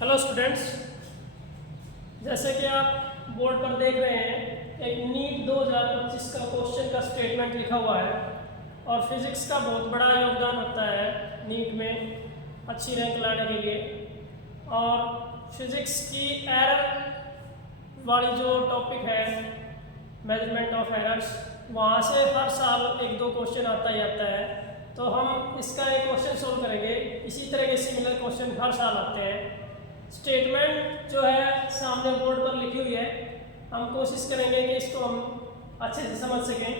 Hello students, जैसे कि आप बोर्ड पर देख रहे हैं एक नीट 2025 का क्वेश्चन का स्टेटमेंट लिखा हुआ है और फिजिक्स का बहुत बड़ा योगदान होता है नीट में अच्छी रैंक लाने के लिए। और फिजिक्स की एरर वाली जो टॉपिक है मेजरमेंट ऑफ एरर्स, वहाँ से हर साल एक दो क्वेश्चन आता ही आता है। तो हम इसका एक क्वेश्चन सोल्व करेंगे। इसी तरह के सिमिलर क्वेश्चन हर साल आते हैं। स्टेटमेंट जो है सामने बोर्ड पर लिखी हुई है, हम कोशिश करेंगे कि इसको हम अच्छे से समझ सकें।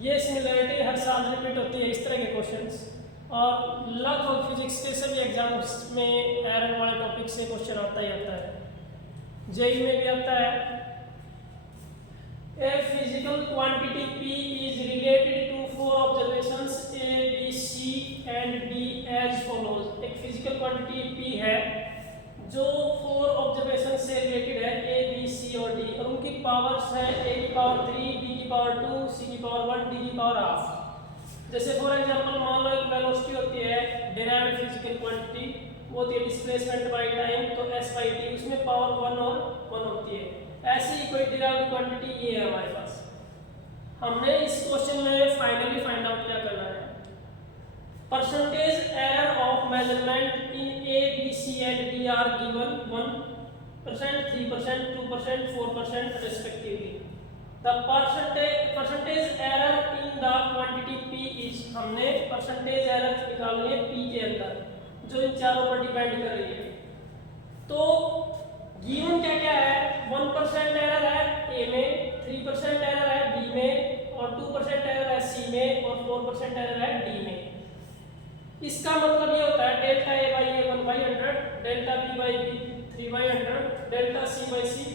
ये सिमिलरिटी हर साल रिपीट होती है इस तरह के क्वेश्चंस, और लगभग फिजिक्स के सभी एग्जाम्स में एरर वाले टॉपिक से क्वेश्चन आता ही आता है। जेई में भी आता है। A physical quantity P is related to four observations A, B, C and D as follows। एक फिजिकल क्वांटिटी P है जो फोर ऑब्जर्वेशन से रिलेटेड है, A, B, C और D, और उनकी पावर्स है A की पावर 3, B की पावर 2, C की पावर 1, D की पावर हाफ। जैसे फॉर एग्जांपल मान लो एक वेलोसिटी होती है डिराइव्ड फिजिकल क्वांटिटी, वो होती है डिस्प्लेसमेंट बाय टाइम, तो S बाई T, उसमें पावर 1 और 1 होती है। ऐसी ही कोई डिराइव्ड क्वांटिटी ये है हमारे पास। हमने इस क्वेश्चन में फाइनली फाइंड आउट क्या करना है, percentage error of measurement in A, B, C and D are given 1%, 3%, 2%, 4% respectively. The percentage error in the quantity P is, हमने परसेंटेज एरर निकालनी है P के अंदर जो इन चारों पर डिपेंड कर रही है। तो गिवन क्या क्या है, 1% एरर है A में, 3% एरर है B में, और 2% एरर है C में, और 4% एरर है D में। इसका मतलब ये होता है delta A by A 1/100, delta B by B 3/100, delta C by C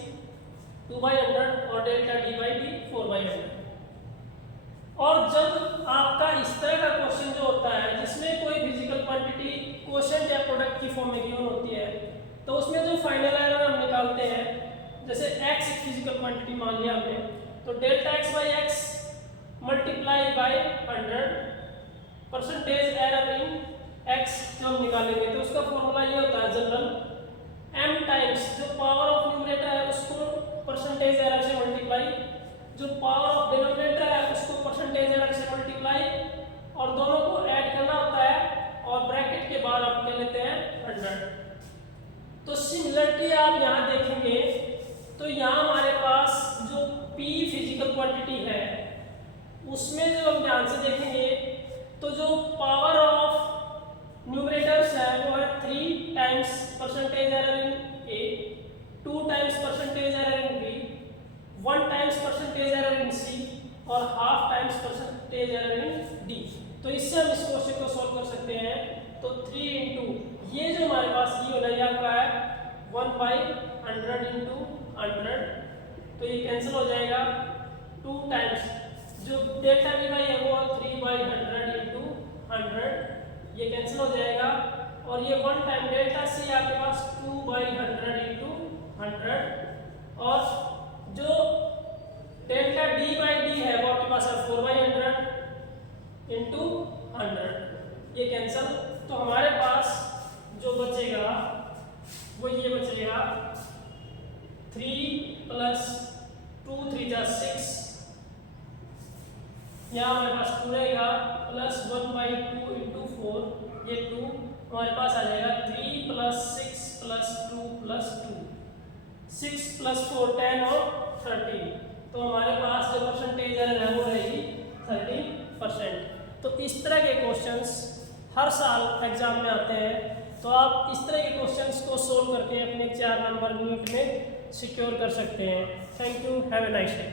2/100 और डेल्टा D बाई D 4/100। और जब आपका इस तरह का क्वेश्चन जो होता है जिसमें कोई फिजिकल क्वांटिटी क्वोशिएंट या प्रोडक्ट की फॉर्म में गिवन होती है, तो उसमें जो फाइनल एरर हम निकालते हैं, जैसे x एक फिजिकल क्वांटिटी मान लिया हमने, तो delta x by x multiply by 100 percentage error in x जो हम निकालेंगे, तो उसका फॉर्मूला ये होता है जनरल m टाइम्स जो पावर ऑफ न्यूमरेटर है उसको परसेंटेज एरर से मल्टीप्लाई, जो पावर ऑफ डिनोमिनेटर है उसको परसेंटेज एरर से मल्टीप्लाई, और दोनों को ऐड करना होता है और ब्रैकेट के बाद आप क्या लेते हैं 100। तो सिमिलरिटी आप यहाँ देखेंगे तो यहाँ हमारे पास जो P फिजिकल क्वांटिटी है उसमें जो हम ध्यान से देखेंगे तो जो पावर ऑफ न्यूमरेटर्स है वो है 3 times percentage error in A, 2 times percentage error in B, 1 times percentage error in C और half times percentage error in D। तो इससे हम इस क्वेश्चन को सॉल्व कर सकते हैं। तो 3 इंटू ये जो हमारे पास ये होना है आपका है 1/100 इंटू 100, तो ये कैंसिल हो जाएगा। 2 टाइम्स जो डेल्टा B बाई है वो 3/100 इंटू 100, ये कैंसिल हो जाएगा, और ये 1 टाइम डेल्टा C आपके पास 2/100 इंटू 100, और जो डेल्टा D बाई D है वो आपके पास है 4/100 इंटू 100, ये कैंसिल। तो हमारे पास जो बचेगा वो ये बचेगा 3 प्लस 2 3 जा 6, यहाँ हमारे पास 2 रहेगा, प्लस 1/2 इंटू 4, ये 2 हमारे पास आ जाएगा 3 प्लस 6 प्लस 2 प्लस 2, 6 प्लस 4 10 और 13। तो हमारे पास जो परसेंटेज एरर है वो रहेगी 30%। तो इस तरह के क्वेश्चंस हर साल एग्जाम में आते हैं। तो आप इस तरह के क्वेश्चंस को सोल्व करके अपने 4 नंबर नीट में सिक्योर कर सकते हैं। Thank you, have a nice day.